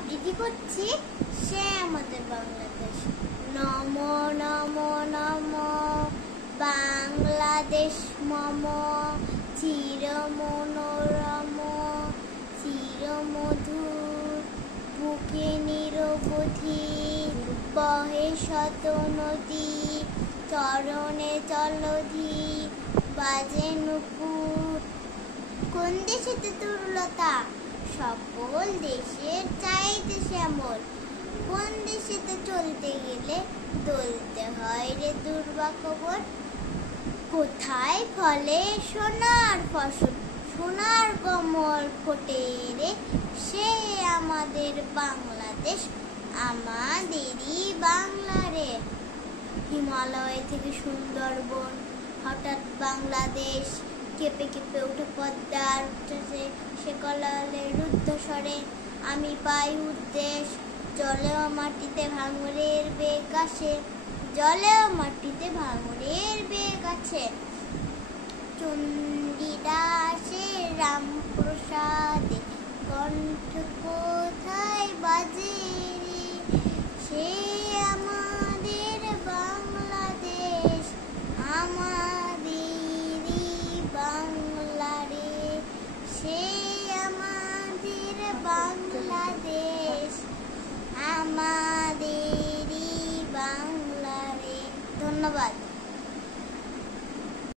আবৃত্তি করছি সে আমাদের বাংলাদেশ। নমো নমো নমো বাংলাদেশ মম, চির মনোরম চির মধুর, বুকে নিরবধি বহে শত নদী, চরণে জলধি বাজে নুপুর। কোন দেশেতে দুর্লতা সকল দেশের চাইতে শ্যামল, কোন দেশেতে চলতে গেলে দলতে হয় রে দুর্বা খবর। কোথায় ফলে সোনার ফসল, সোনার কমল ফোটে রে, সে আমাদের বাংলাদেশ, আমাদেরই বাংলা রে। হিমালয় থেকে সুন্দরবন, হঠাৎ বাংলাদেশ, কেঁপে কেঁপে উঠে পদ্মার উঠেছে সে কলালে রুদ্ধস্বরে, আমি পাই উদ্দেশ। জলেও মাটিতে ভাঙরের বেগ আছে, জলেও মাটিতে ভাঙরের বেগ আছে। চণ্ডীদাসে রামপ্রসাদে কণ্ঠ কোথায় বাজে রে, সে আমাদের বাংলাদেশ, আমাদেরই বাংলা রে, সে আমাদের বাংলাদেশ, আমাদেরই বাংলা রে। ধন্যবাদ।